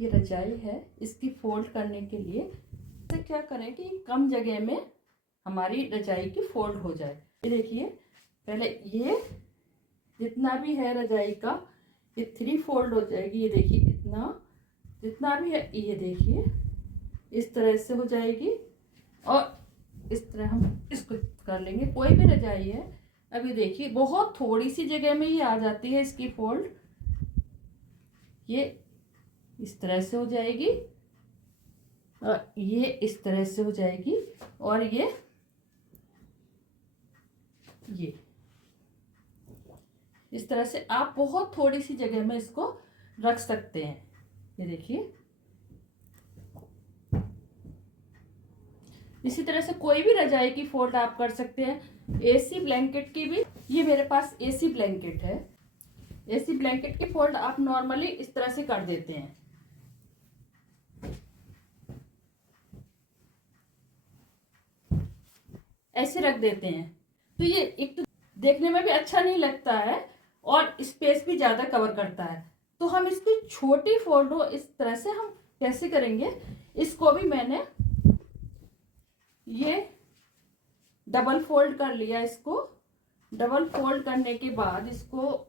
ये रजाई है, इसकी फोल्ड करने के लिए तो क्या करें कि कम जगह में हमारी रजाई की फोल्ड हो जाए। ये देखिए, पहले ये जितना भी है रजाई का ये 3 फोल्ड हो जाएगी। ये देखिए, इतना जितना भी है ये देखिए इस तरह से हो जाएगी और इस तरह हम इसको कर लेंगे। कोई भी रजाई है, अभी देखिए बहुत थोड़ी सी जगह में ही आ जाती है इसकी फोल्ड। ये इस तरह से हो जाएगी और ये इस तरह से हो जाएगी और ये इस तरह से आप बहुत थोड़ी सी जगह में इसको रख सकते हैं। ये देखिए, इसी तरह से कोई भी रजाई की फोल्ड आप कर सकते हैं। एसी ब्लैंकेट की भी, ये मेरे पास एसी ब्लैंकेट है, एसी ब्लैंकेट की फोल्ड आप नॉर्मली इस तरह से कर देते हैं। ऐसे रख देते हैं तो ये एक तो देखने में भी अच्छा नहीं लगता है और स्पेस भी ज़्यादा कवर करता है। तो हम इसकी छोटी फोल्ड हो इस तरह से हम कैसे करेंगे, इसको भी मैंने ये डबल फोल्ड कर लिया। इसको डबल फोल्ड करने के बाद इसको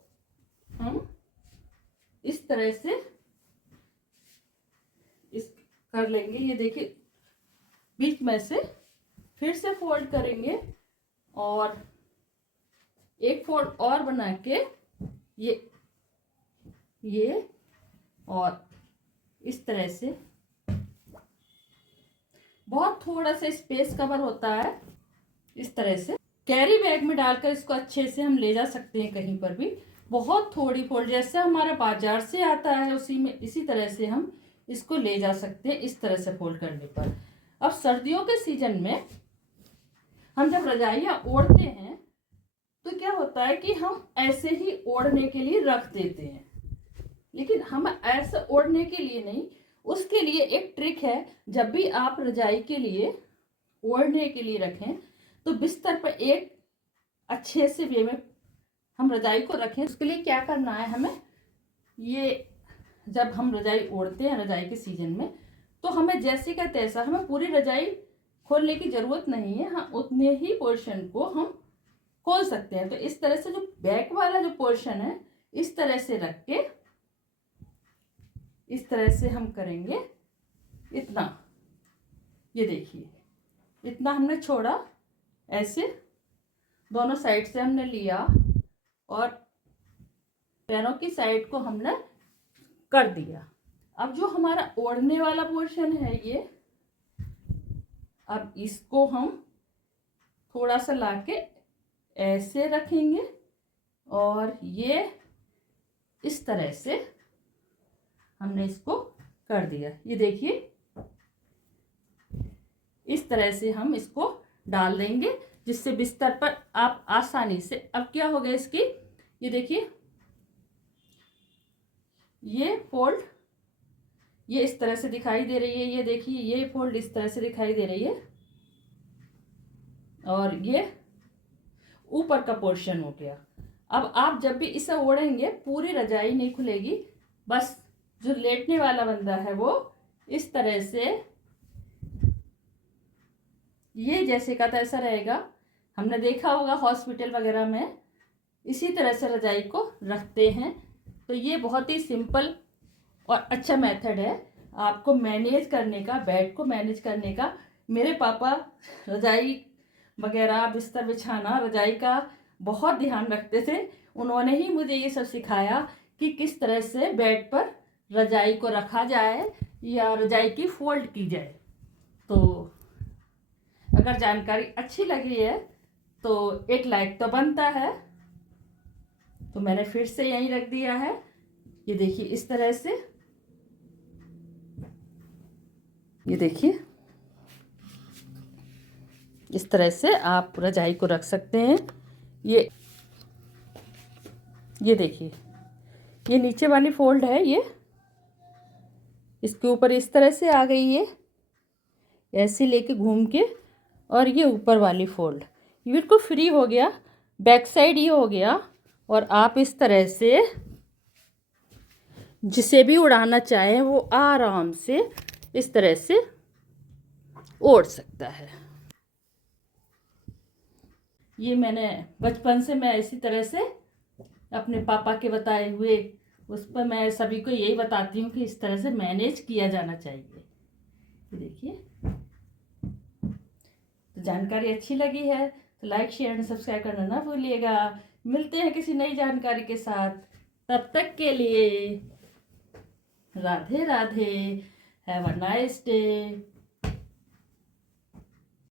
हम इस तरह से इस कर लेंगे। ये देखिए, बीच में से फिर से फोल्ड करेंगे और एक फोल्ड और बना के ये और इस तरह से बहुत थोड़ा सा स्पेस कवर होता है। इस तरह से कैरी बैग में डालकर इसको अच्छे से हम ले जा सकते हैं कहीं पर भी। बहुत थोड़ी फोल्ड जैसे हमारा बाजार से आता है उसी में, इसी तरह से हम इसको ले जा सकते हैं इस तरह से फोल्ड करने पर। अब सर्दियों के सीजन में हम जब रजाइयाँ ओढ़ते हैं तो क्या होता है कि हम ऐसे ही ओढ़ने के लिए रख देते हैं, लेकिन हम ऐसे ओढ़ने के लिए नहीं, उसके लिए एक ट्रिक है। जब भी आप रजाई के लिए ओढ़ने के लिए रखें तो बिस्तर पर एक अच्छे से वे में हम रजाई को रखें। उसके लिए क्या करना है हमें, ये जब हम रजाई ओढ़ते हैं रजाई के सीजन में तो हमें जैसे का तैसा, हमें पूरी रजाई खोलने की ज़रूरत नहीं है, हम उतने ही पोर्शन को हम खोल सकते हैं। तो इस तरह से जो बैक वाला जो पोर्शन है इस तरह से रख के इस तरह से हम करेंगे इतना। ये देखिए, इतना हमने छोड़ा, ऐसे दोनों साइड से हमने लिया और पैरों की साइड को हमने कर दिया। अब जो हमारा ओढ़ने वाला पोर्शन है ये, अब इसको हम थोड़ा सा लाके ऐसे रखेंगे और ये इस तरह से हमने इसको कर दिया। ये देखिए, इस तरह से हम इसको डाल देंगे जिससे बिस्तर पर आप आसानी से। अब क्या हो गया इसकी, ये देखिए, ये फोल्ड ये इस तरह से दिखाई दे रही है। ये देखिए, ये फोल्ड इस तरह से दिखाई दे रही है और ये ऊपर का पोर्शन हो गया। अब आप जब भी इसे ओढ़ेंगे पूरी रजाई नहीं खुलेगी, बस जो लेटने वाला बंदा है वो इस तरह से ये जैसे का तैसा रहेगा। हमने देखा होगा हॉस्पिटल वगैरह में इसी तरह से रजाई को रखते हैं। तो ये बहुत ही सिंपल और अच्छा मेथड है आपको मैनेज करने का, बेड को मैनेज करने का। मेरे पापा रजाई वगैरह बिस्तर बिछाना रजाई का बहुत ध्यान रखते थे। उन्होंने ही मुझे ये सब सिखाया कि किस तरह से बेड पर रजाई को रखा जाए या रजाई की फोल्ड की जाए। तो अगर जानकारी अच्छी लगी है तो एक लाइक तो बनता है। तो मैंने फिर से यहीं रख दिया है। ये देखिए, इस तरह से, ये देखिए, इस तरह से आप रजाई को रख सकते हैं। ये देखिए, ये नीचे वाली फोल्ड है, ये इसके ऊपर इस तरह से आ गई, ये ऐसे लेके घूम के, और ये ऊपर वाली फोल्ड ये बिल्कुल फ्री हो गया। बैक साइड ये हो गया और आप इस तरह से जिसे भी उड़ाना चाहे वो आराम से इस तरह से उड़ सकता है। ये मैंने बचपन से मैं इसी तरह से अपने पापा के बताए हुए उस पर मैं सभी को यही बताती हूँ कि इस तरह से मैनेज किया जाना चाहिए। देखिए, तो जानकारी अच्छी लगी है तो लाइक शेयर एंड सब्सक्राइब करना ना भूलिएगा। मिलते हैं किसी नई जानकारी के साथ, तब तक के लिए Radhe Radhe. Have a nice day.